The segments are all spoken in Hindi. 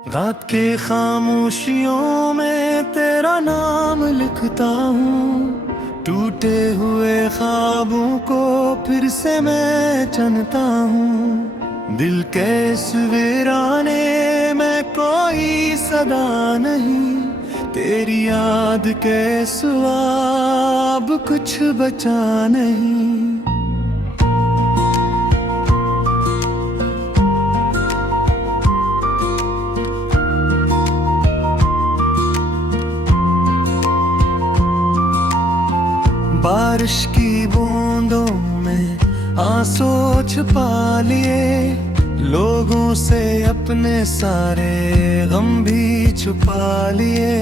रात के खामोशियों में तेरा नाम लिखता हूँ, टूटे हुए ख्वाबों को फिर से मैं चुनता हूँ। दिल के इस वीराने में कोई सदा नहीं, तेरी याद के सिवा अब कुछ बचा नहीं। बारिश की बूंदों में आंसू छुपा लिए, लोगों से अपने सारे गम भी छुपा लिए।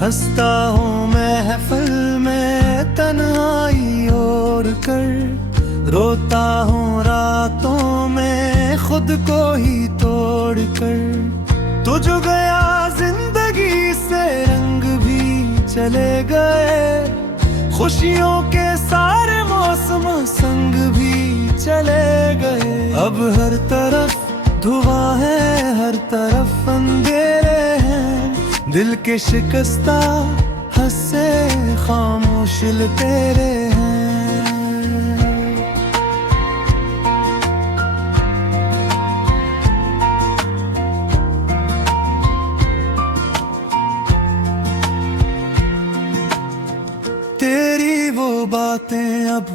हंसता हूँ महफिल में तन्हाई ओढ़ कर, रोता हूँ रातों में खुद को ही तोड़ कर। तू जो गया जिंदगी से रंग भी चले गए, खुशियों के सारे मौसम संग भी चले गए। अब हर तरफ धुआं है, हर तरफ अंधेरे हैं, दिल के शिकस्ता हंसे खामोश तेरे हैं। तेरी वो बातें अब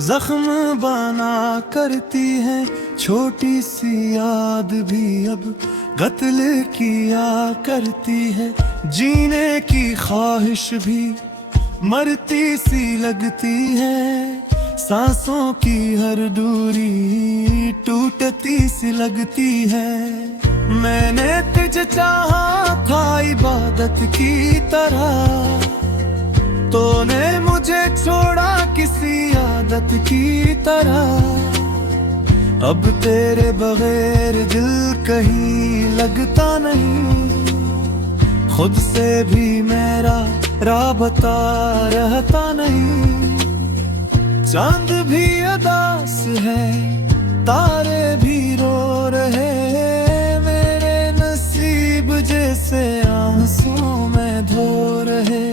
जख्म बना करती हैं, छोटी सी याद भी अब कत्ल किया करती है। जीने की ख्वाहिश भी मरती सी लगती है, सांसों की हर दूरी टूटती सी लगती है। मैंने तुझे चाहा था इबादत की तरह, तूने मुझे छोड़ा किसी आदत की तरह। अब तेरे बगैर दिल कहीं लगता नहीं, खुद से भी मेरा राबता रहता नहीं। चांद भी उदास है, तारे भी रो रहे, मेरे नसीब जैसे आंसू में धो रहे।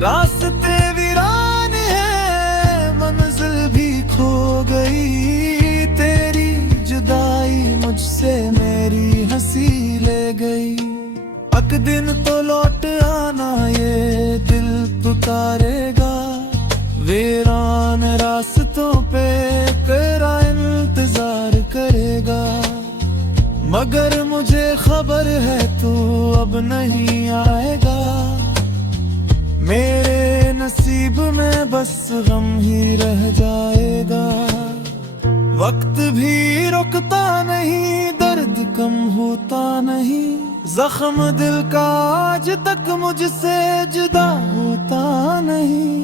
रास्ते वीरान है, मंजिल भी खो गई, तेरी जुदाई मुझसे मेरी हंसी ले गई। एक दिन तो लौट आना ये दिल पुकारेगा, वीरान रास्तों पे तेरा इंतजार करेगा। मगर मुझे खबर है तू अब नहीं आएगा, मेरे नसीब में बस गम ही रह जाएगा। वक्त भी रुकता नहीं, दर्द कम होता नहीं, जख्म दिल का आज तक मुझसे जुदा होता नहीं।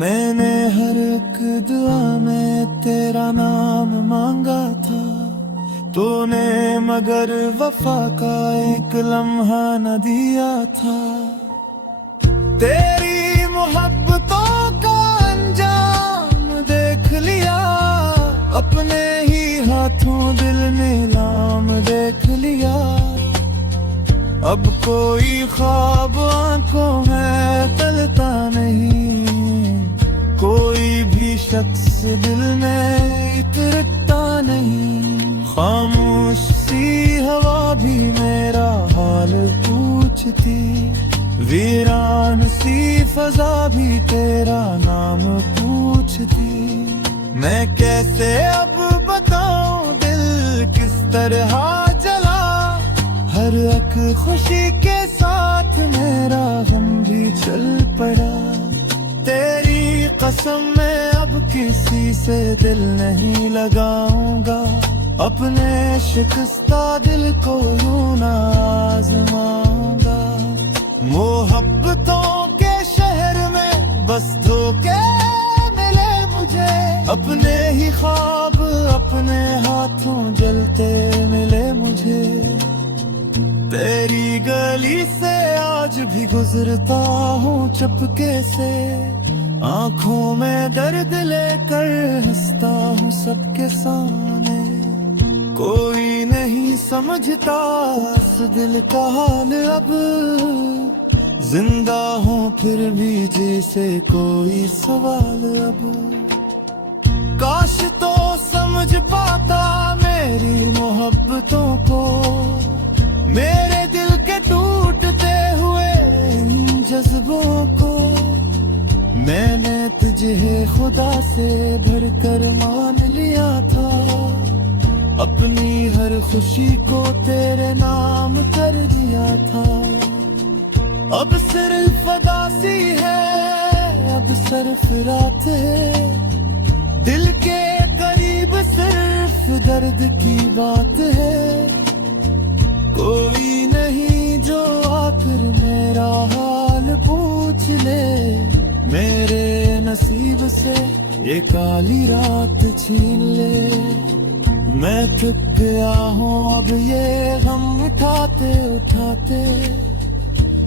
मैंने हर एक दुआ में तेरा नाम मांगा था, तूने मगर वफा का एक लम्हा न दिया था। तेरी मोहब्बतों का अंजाम देख लिया, अपने ही हाथों दिल नीलाम देख लिया। अब कोई ख्वाब आंखों में तलता नहीं, कोई भी शख्स दिल में इतरता नहीं। खामोश सी हवा भी मेरा हाल पूछती, वीरान सी फजा भी तेरा नाम पूछती। मैं कैसे अब बताऊं दिल किस तरह जला, हर एक खुशी के साथ मेरा गम भी चल पड़ा। तेरी कसम मैं अब किसी से दिल नहीं लगाऊंगा, अपने शिकस्ता दिल को यूं ना आजमाऊंगा। मोहब्बतों के शहर में बस धोखे मिले मुझे, अपने ही ख्वाब अपने हाथों जलते मिले मुझे। तेरी गली से आज भी गुजरता हूँ चुपके से, आंखों में दर्द लेकर हंसता हूँ सबके सामने। कोई नहीं समझता इस दिल का हाल अब, जिंदा हूँ फिर भी जैसे कोई सवाल अब। काश तो समझ पाता मेरी मोहब्बतों को, मेरे दिल के टूटते हुए इन जज्बों को। मैंने तुझे खुदा से भरकर मान लिया था, अपनी हर खुशी को तेरे नाम कर दिया था। अब सिर्फ अदासी है, अब सरफरात है, दिल के करीब सिर्फ दर्द की बात है। कोई नहीं जो आकर मेरा हाल पूछ ले, मेरे नसीब से ये काली रात छीन ले। मैं थक गया हूँ अब ये गम उठाते उठाते,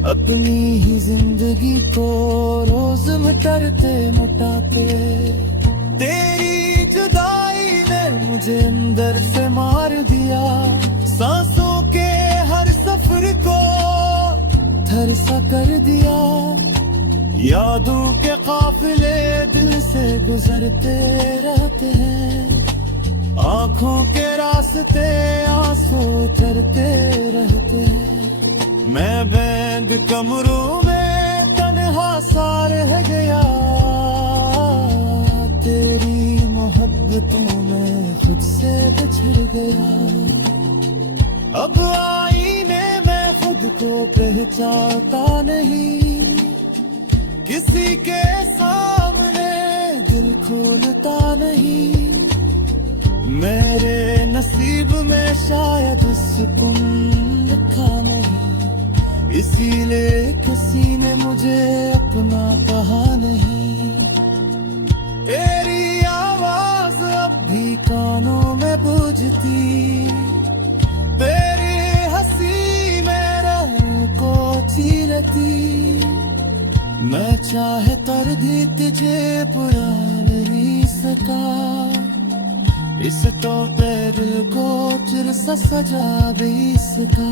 अपनी ही जिंदगी को रोज मिटाते मिटाते। तेरी जुदाई ने मुझे अंदर से मार दिया, सांसों के हर सफर को थर सा कर दिया। यादों के काफिले दिल से गुजरते रहते हैं, आंखों के रास्ते आंसू चरते रहते हैं। मैं बैंड कमरों में तन्हा सा रह गया, तेरी मोहब्बतों में खुद से बिछड़ गया। अब आईने में खुद को पहचानता नहीं, किसी के सामने दिल खोलता नहीं। मेरे नसीब में शायद सुकून लिखा नहीं, इसीलिए किसी ने मुझे अपना कहा नहीं। तेरी आवाज अब भी कानों में गूंजती, तेरी हंसी मेरा रूह को चीरती। मैं चाहे कर दी तुझे बुरा नहीं सका, इस तो दिल को चिर सा सजा भी सका।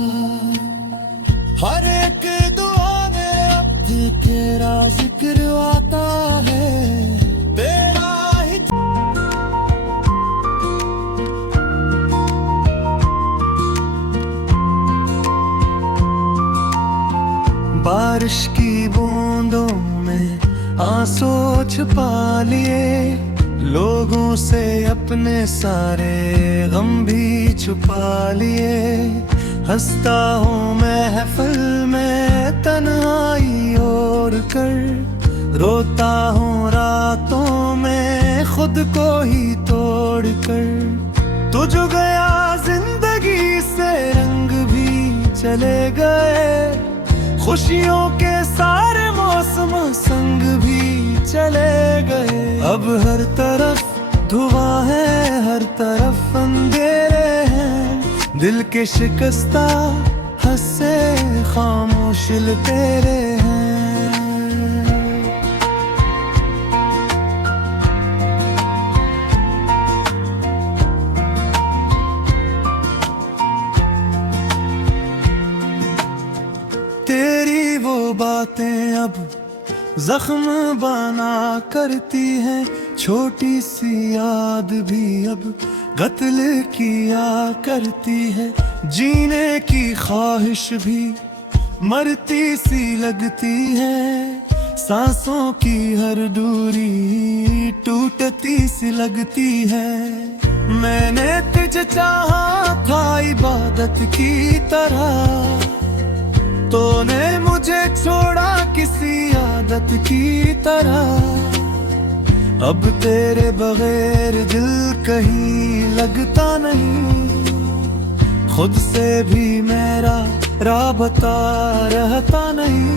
हर एक दुआ में अब तेरा जिक्र आता है, तेरा ही। बारिश की बूंदों में आंसू छुपा लिए, लोगों से अपने सारे गम भी छुपा लिए। हंसता हूँ महफिल में तन्हाई ओढ़ कर, रोता हूँ रातों में खुद को ही तोड़ कर। तू जो गया जिंदगी से रंग भी चले गए, खुशियों के सारे मौसम संग भी चले गए। अब हर तरफ धुआं है, हर तरफ अंधेरे हैं, दिल के शिकस्ता हंसे खामोश तेरे हैं। तेरी वो बातें अब जख्म बना करती है, छोटी सी याद भी अब कत्ल किया करती है। जीने की ख्वाहिश भी मरती सी लगती है, सांसों की हर दूरी टूटती सी लगती है। मैंने तुझे चाहा था इबादत की तरह, तूने मुझे छोड़ा किसी आदत की तरह। अब तेरे बगैर दिल कहीं लगता नहीं, खुद से भी मेरा राबता रहता नहीं।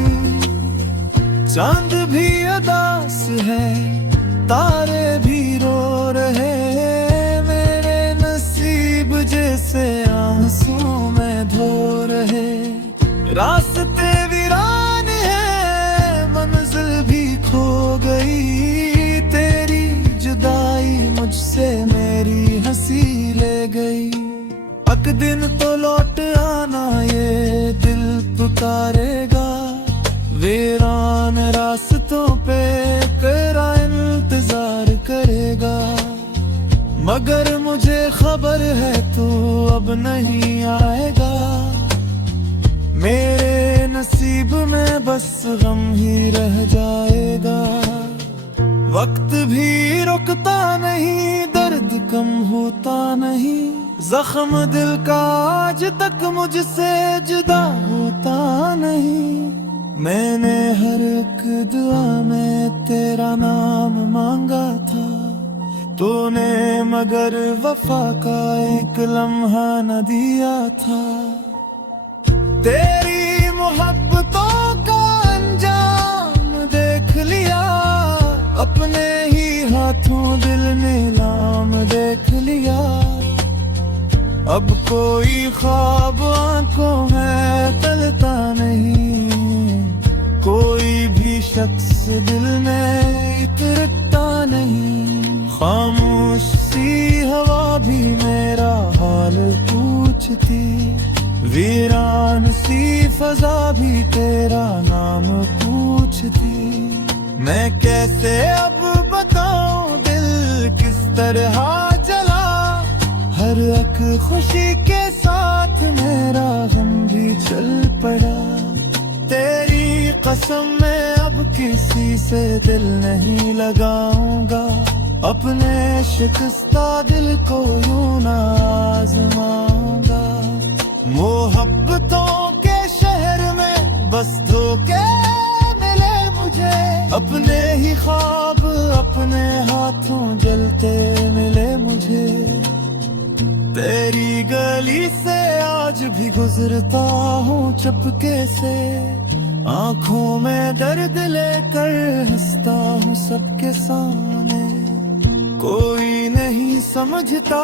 चांद भी उदास है, तारे भी रो रहे, मेरे नसीब जैसे आंसू में धो रहे। रास्ते वीरान है, मंजिल भी खो गई, तेरी जुदाई मुझसे मेरी हंसी ले गई। अक दिन तो लो उतारेगा। वीरान रास्तों पे तेरा इंतजार करेगा, मगर मुझे खबर है तू अब नहीं आएगा। मेरे नसीब में बस गम ही रह जाएगा। वक्त भी रुकता नहीं, दर्द कम होता नहीं, जख्म दिल का आज तक मुझसे जुदा होता नहीं। मैंने हर एक दुआ में तेरा नाम मांगा था, तूने मगर वफा का एक लम्हा न दिया था। तेरी मोहब्बतों का अंजाम देख लिया, अपने ही हाथों दिल नीलाम देख लिया। अब कोई ख्वाब आंखों में तलता नहीं, कोई भी शख्स दिल में उतरता नहीं। खामोश सी हवा भी मेरा हाल पूछती, वीरान सी फजा भी तेरा नाम पूछती। मैं कैसे अब बताऊं दिल किस तरह जला, हर एक खुशी के साथ मेरा गम भी चल पड़ा। तेरी कसम मैं अब किसी से दिल नहीं लगाऊंगा, अपने शिकस्ता दिल को यूं ना आजमाऊंगा। मोहब्बतों के शहर में बस धोखे मिले मुझे, अपने ही ख्वाब अपने हाथों जलते मिले मुझे। तेरी गली से आज भी गुजरता हूँ चुपके से, आंखों में दर्द लेकर हंसता हूँ सबके सामने। कोई नहीं समझता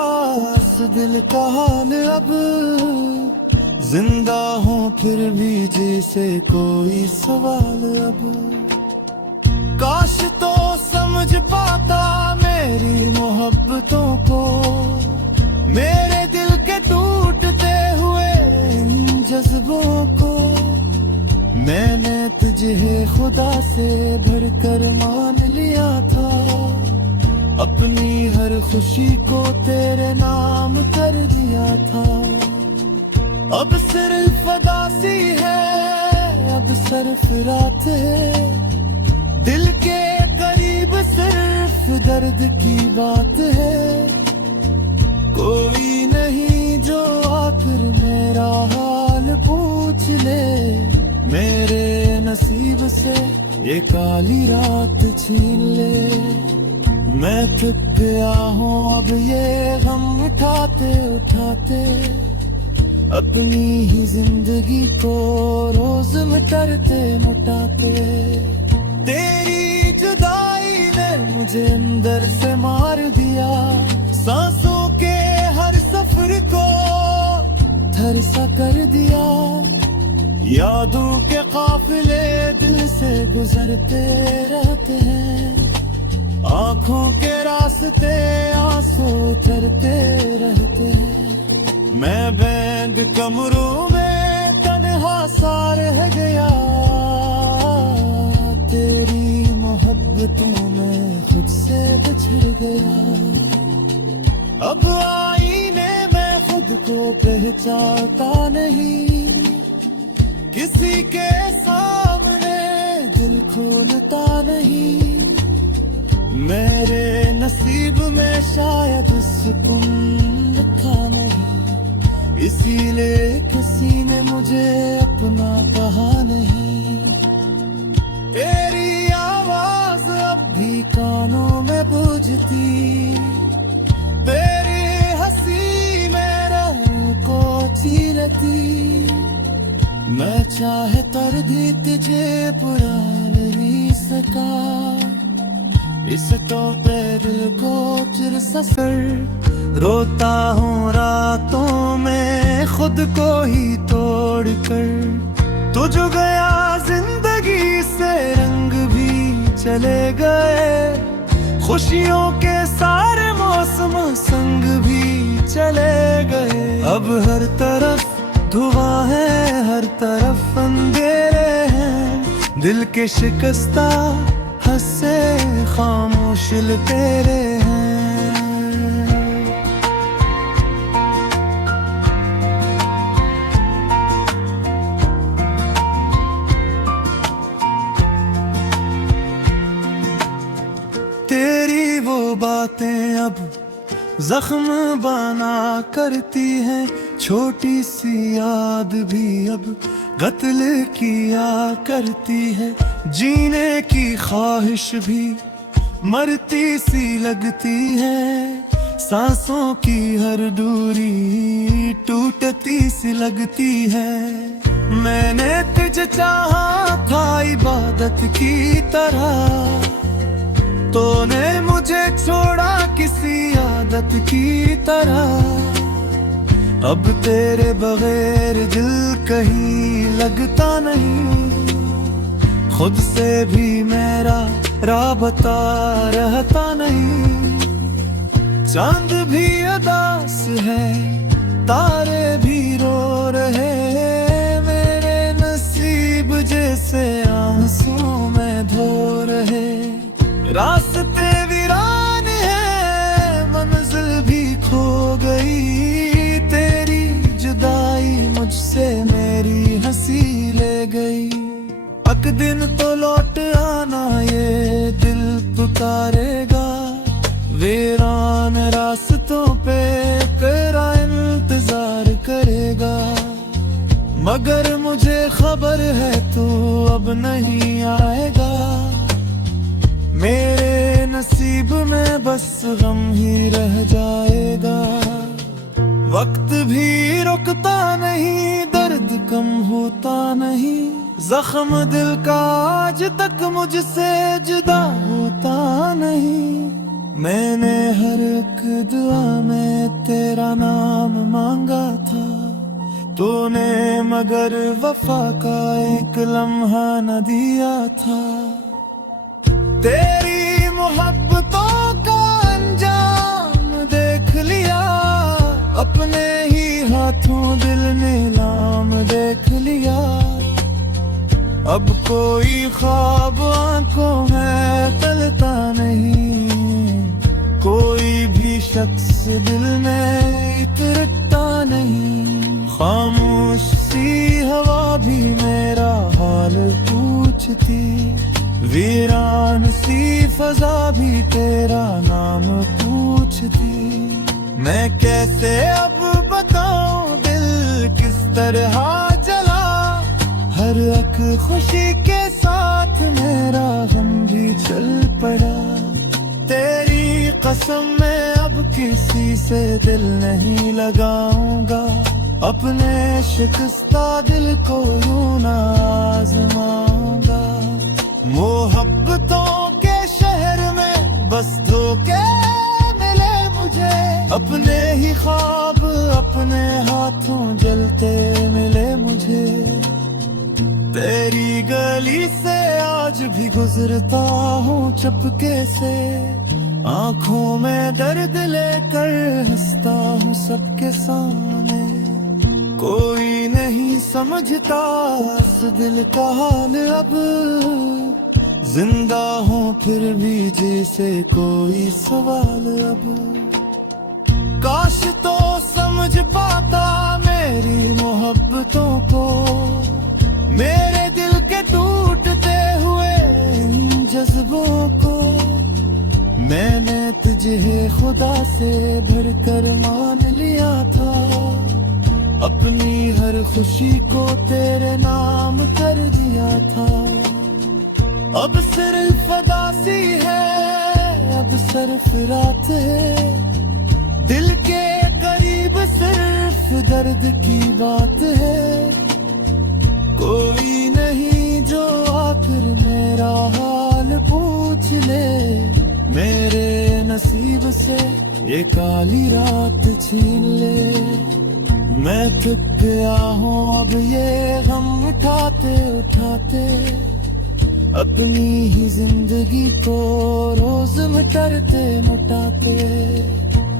इस दिल का हाल अब, जिंदा हूँ फिर भी जैसे कोई सवाल अब। काश तो समझ पाता मेरी मोहब्बतों को, मेरे दिल के टूटते हुए इन जज्बों को। मैंने तुझे खुदा से भरकर मान लिया था, अपनी हर खुशी को तेरे नाम कर दिया था। अब सिर्फ अदासी है, अब सरफरात है, दिल के करीब सिर्फ दर्द की बात है। कोई नहीं जो आखिर मेरा हाल पूछ ले, मेरे नसीब से ये काली रात छीन ले। मैं थक गया हूँ अब ये गम उठाते उठाते, अपनी ही जिंदगी को रोज मिटाते मिटाते। तेरी जुदाई ने मुझे अंदर से मार दिया, सांसों के हर सफर को थरसा कर दिया। यादों के काफिले दिल से गुजरते रहते हैं, आंखों के रास्ते आंसू उतरते रहते हैं। मैं बैंड कमरों में तन्हा सा रह गया, तेरी मोहब्बतों में खुद से बिछड़ गया। अब आईने में खुद को पहचानता नहीं, किसी के सामने दिल खोलता नहीं। मेरे नसीब में शायद सुकून लिखा नहीं, इसीलिए किसी ने मुझे अपना कहा नहीं। तेरी आवाज अब भी कानों में गूंजती, तेरी हंसी मेरा रूह को चीरती। मैं चाहे तर भी तुझे बुरा नहीं सका, इस तो दिल को चिर सकर रोता हूँ रातों में खुद को ही तोड़ कर। तू जो गया जिंदगी से रंग भी चले गए, खुशियों के सारे मौसम संग भी चले गए। अब हर तरफ धुआं है हर तरफ अंधेरे हैं, दिल के शिकस्ता हंसे खामोश तेरे हैं। तेरी वो बातें अब जख्म बना करती हैं, छोटी सी याद भी अब कत्ल किया करती है। जीने की ख्वाहिश भी मरती सी लगती है, सांसों की हर दूरी टूटती सी लगती है। मैंने तुझे चाहा था इबादत की तरह, तूने मुझे छोड़ा किसी आदत की तरह। अब तेरे बगैर दिल कहीं लगता नहीं, खुद से भी मेरा राबता रहता नहीं। चांद भी उदास है, तारे भी रो रहे, मेरे नसीब जैसे आंसू में धो रहे। रास्ते वीरान है, मंजिल भी खो गई, तेरी जुदाई मुझसे मेरी हंसी ले गई। एक दिन तो लौट आना ये दिल पुकारेगा, वीरान रास्तों पे तेरा इंतजार करेगा। मगर मुझे खबर है तू अब नहीं आएगा, मेरे नसीब में बस गम ही रह जाएगा। वक्त भी रुकता नहीं, दर्द कम होता नहीं, जख्म दिल का आज तक मुझसे जुदा होता नहीं। मैंने हर एक दुआ में तेरा नाम मांगा था, तूने मगर वफा का एक लम्हा न दिया था। तेरी मोहब्बतों का अंजाम देख लिया, अपने ही हाथों दिल नीलाम देख लिया। अब कोई ख्वाब आंखों में तलता नहीं, कोई भी शख्स दिल में इतरता नहीं। खामोश सी हवा भी मेरा हाल पूछती, वीरान सी फजा भी तेरा नाम पूछती। मैं कैसे अब बताऊं दिल किस तरह जला, हर एक खुशी के साथ मेरा गम भी चल पड़ा। तेरी कसम मैं अब किसी से दिल नहीं लगाऊंगा, अपने शिकस्ता दिल को यूं ना आजमाऊंगा। मोहब्बतों के शहर में बस धोखे मिले मुझे, अपने ही ख्वाब अपने हाथों जलते मिले मुझे। तेरी गली से आज भी गुजरता हूँ चुपके से, आंखों में दर्द लेकर हंसता हूँ सबके सामने। कोई नहीं समझता इस दिल का हाल अब, जिंदा हूँ फिर भी जैसे कोई सवाल अब। काश तो समझ पाता मेरी मोहब्बतों को, मेरे दिल के टूटते हुए इन जज्बों को। मैंने तुझे खुदा से भरकर मान लिया था, अपनी हर खुशी को तेरे नाम कर दिया था। अब सिर्फ अदासी है, अब सरफरात है, दिल के करीब सिर्फ दर्द की बात है। कोई नहीं जो आखिर मेरा हाल पूछ ले, मेरे नसीब से ये काली रात छीन ले। मैं थक गया हूँ अब ये गम उठाते उठाते, अपनी ही जिंदगी को रोज मिटाते मुटाते।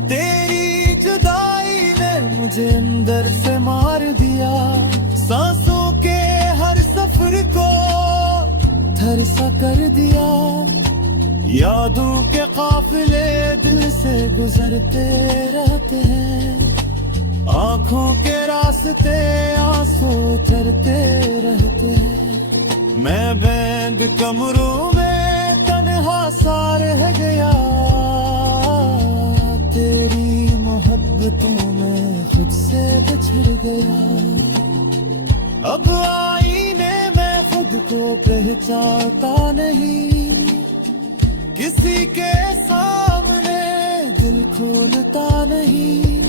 तेरी जुदाई ने मुझे अंदर से मार दिया। सांसों के हर सफर को थर सा कर दिया। यादों के काफिले दिल से गुजरते रहते हैं। आंखों के रास्ते आंसू उतरते रहते हैं। मैं बैंड कमरों में तन्हा सा रह गया। तेरी मोहब्बतों में खुद से बिछड़ गया। अब आईने में खुद को पहचानता नहीं। किसी के सामने दिल खोलता नहीं।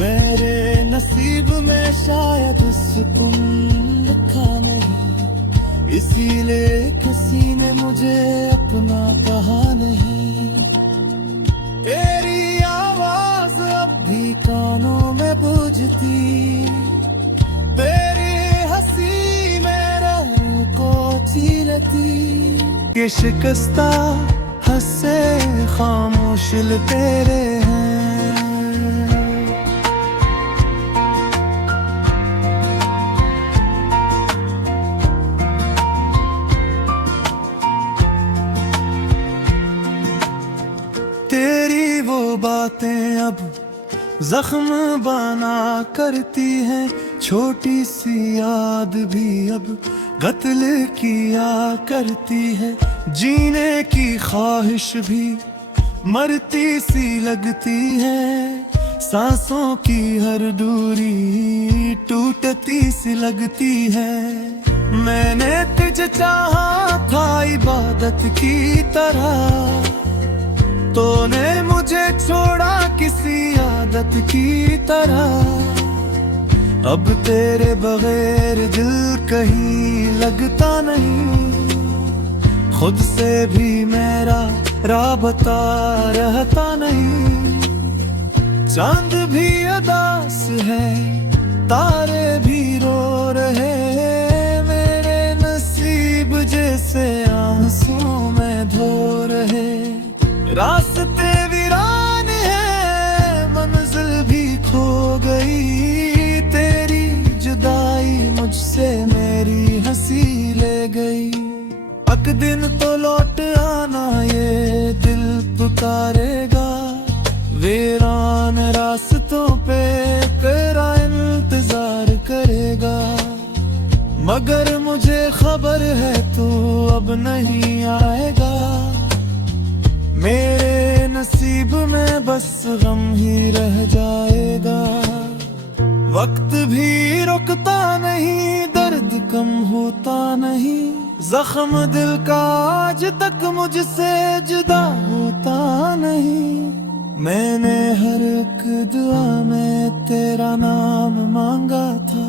मेरे नसीब में शायद सुकून लिखा नहीं। इसीलिए किसी ने मुझे अपना कहा नहीं। तेरी आवाज अब भी कानों में गूंजती। तेरी हंसी मेरा रूह को छीलती। ये शिकस्ता हंसे खामोश तेरे हैं। तेरी वो बातें अब जख्म बना करती हैं। छोटी सी याद भी अब कत्ल किया करती है। जीने की ख्वाहिश भी मरती सी लगती है। सांसों की हर दूरी टूटती सी लगती है। मैंने तुझे चाहा था इबादत की तरह। तूने मुझे छोड़ा किसी आदत की तरह। अब तेरे बगैर दिल कहीं लगता नहीं। खुद से भी मेरा राबता रहता नहीं। चांद भी उदास है, तारे भी रो रहे। मेरे नसीब जैसे आंसू में धो रहे। रास्ते वीरान है, मंजिल भी खो गई। तेरी जुदाई मुझसे मेरी हंसी ले गई। एक दिन तो लौट आना ये दिल पुकारेगा। वीरान रास्तों पे तेरा इंतजार करेगा। मगर मुझे खबर है तू अब नहीं आएगा। मेरे नसीब में बस गम ही रह जाएगा। वक्त भी रुकता नहीं, दर्द कम होता नहीं। जख्म दिल का आज तक मुझसे जुदा होता नहीं। मैंने हर एक दुआ में तेरा नाम मांगा था।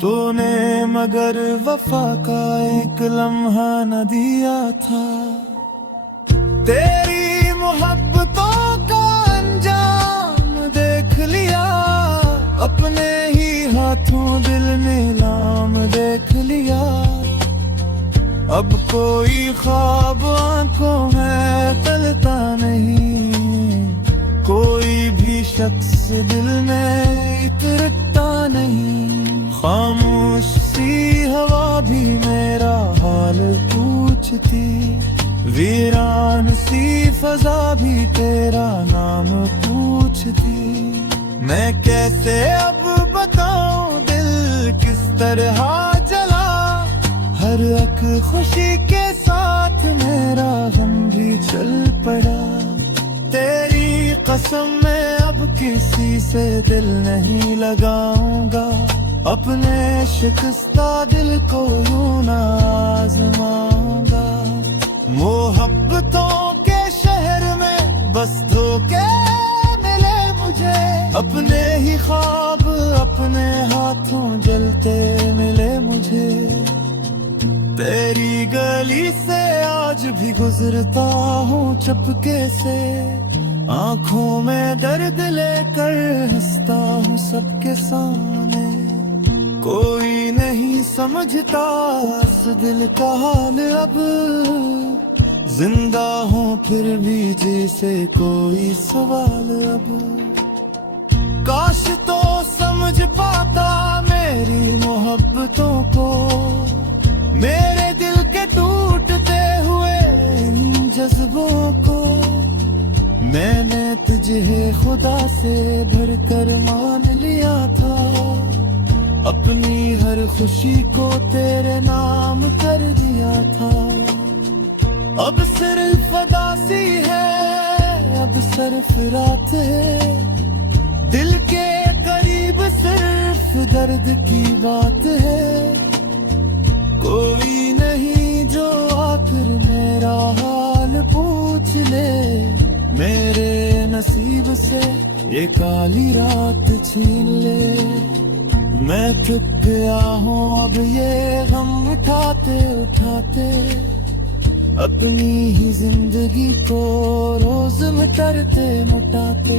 तूने मगर वफा का एक लम्हा न दिया था। तेरी मोहब्बतों का अंजाम देख लिया। अपने ही हाथों दिल नीलाम देख लिया। अब कोई ख्वाब आंखों में तलता नहीं। कोई भी शख्स दिल में उतरता नहीं। खामोश सी हवा भी मेरा हाल पूछती। वीरान सी फजा भी तेरा नाम पूछती। मैं कैसे अब बताऊं दिल किस तरह जला। हर एक खुशी के साथ मेरा गम भी चल पड़ा। तेरी कसम मैं अब किसी से दिल नहीं लगाऊंगा। अपने शिकस्ता दिल को यूं ना आजमाऊंगा। मोहब्बतों के शहर में बस धोखे मिले मुझे। अपने ही ख्वाब अपने हाथों जलते मिले मुझे। तेरी गली से आज भी गुजरता हूँ चुपके से। आंखों में दर्द लेकर हंसता हूँ सबके सामने। कोई नहीं समझता इस दिल का हाल अब। जिंदा हूँ फिर भी जैसे कोई सवाल अब। काश पाता मेरी मोहब्बतों को, मेरे दिल के टूटते हुए इन जज्बों को। मैंने तुझे खुदा से भरकर मान लिया था, अपनी हर खुशी को तेरे नाम कर दिया था। अब सिर्फ अदासी है, अब सरफरात है, दिल के करीब सिर्फ दर्द की बात है। कोई नहीं जो आखिर मेरा हाल पूछ ले, मेरे नसीब से ये काली रात छीन ले। मैं थक गया हूँ अब ये गम उठाते उठाते, अपनी ही जिंदगी को रोज मिटाते मिटाते।